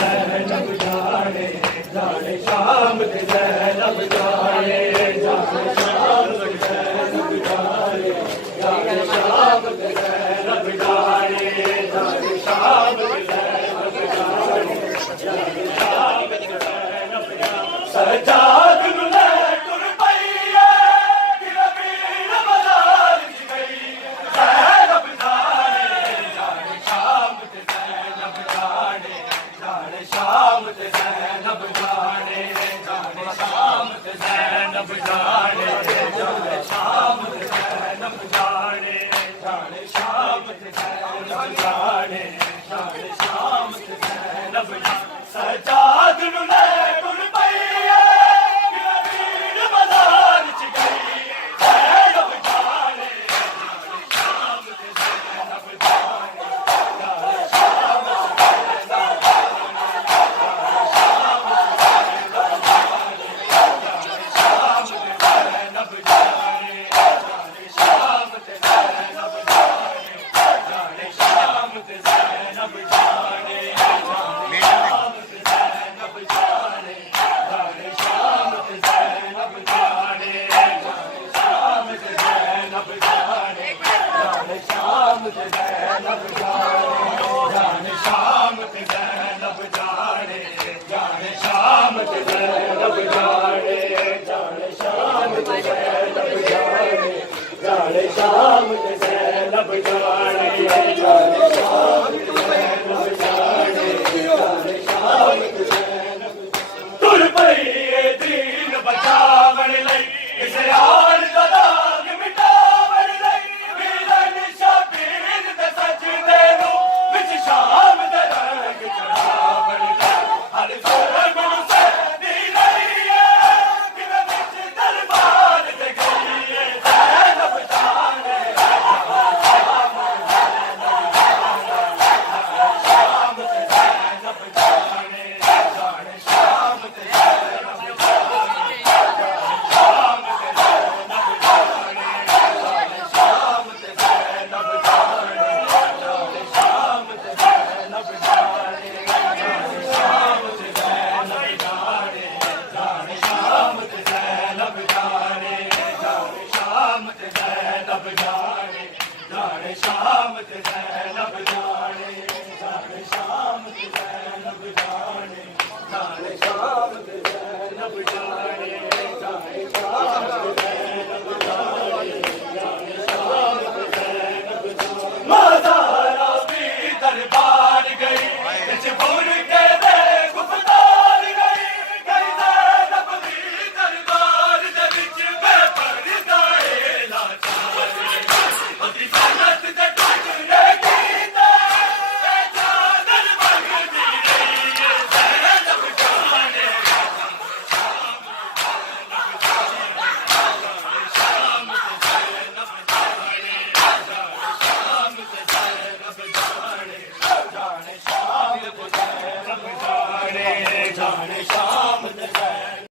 ज़ैनब जाने जाने शाम ते ज़ैनब जाने जाने शाम ते ज़ैनब जाने जाने शाम ते ज़ैनब जाने जाने शाम ते ज़ैनब जाने जाने शाम ते ज़ैनब जाने सजाद नूं लै टुर पई है कि रबीन बाज़ार च गई ज़ैनब जाने जाने शाम ते ज़ैनब जाने जाने शाम ते ज़ैनब जाने जाने शाम ते ज़ैनब जाने जाने शाम ते ज़ैनब जाने जाने शाम ते ज़ैनब जाने जाने शाम ते ज़ैनब जाने सजाद नूं लै टुर पई है कि रबीन बाज़ार च गई ज़ैनब जाने जाने शाम ते ज़ैनब जाने जाने शाम ते ज़ैनब तुर पई दीन बचावण लई इसरार दा दाग मिटावण लई वीरन शबीर दे सजदे नूं विच शाम दे रंग चढ़ावण लई हर सुरग नूं सहदी लई किवें विच दरबार ते गई ज़ैनब जाने शाम ते ज़ैनब जाने जाने शाम ते ज़ैनब जाने